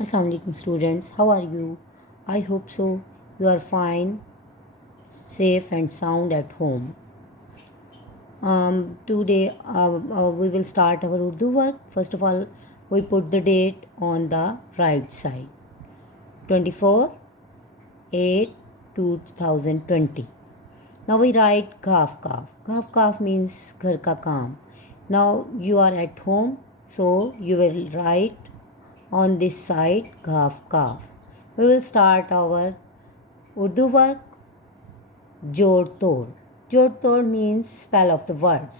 Assalamu alaikum students, how are you? I hope so. You are fine, safe and sound at home. Today we will start our Urdu work. First of all, we put the date on the right side. 24/8/2020. Now we write Kaf Kaf. Kaf Kaf means ghar ka kaam. Now you are at home, so you will write on this side Kaf Kaf. We will start our Urdu work Jod Tod. Jod Tod means spell of the words.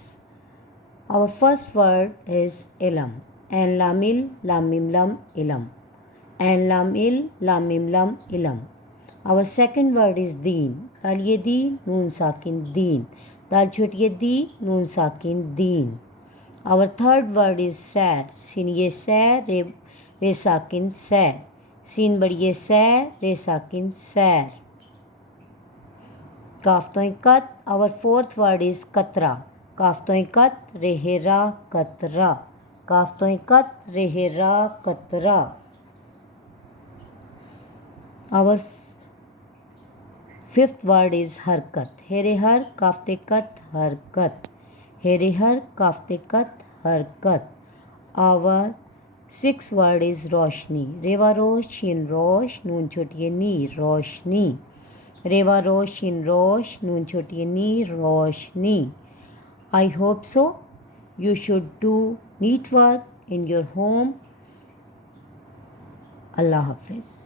Our first word is Ilam. En lam il lam mim lam ilam. En lam il lam mim lam ilam. Our second word is Deen. Dal ye di noon sakin deen. Dal chhot ye di noon sakin deen. Our third word is Sair. Sin ye sair re sakin sair. Sin badiye sair re sakin sair. Kaf to kat. Our fourth word is Katra. Kaf to kat rehera katra. Kaf to kat rehera katra. Our fifth word is Harkat. Here har kafte kat harkat. Here har kafte kat harkat. Our sixth word is Roshni. Reva rosh shin rosh noon chotiye ni roshni. Reva rosh shin rosh noon chotiye ni roshni. I hope so. You should do neat work in your home. Allah Hafiz.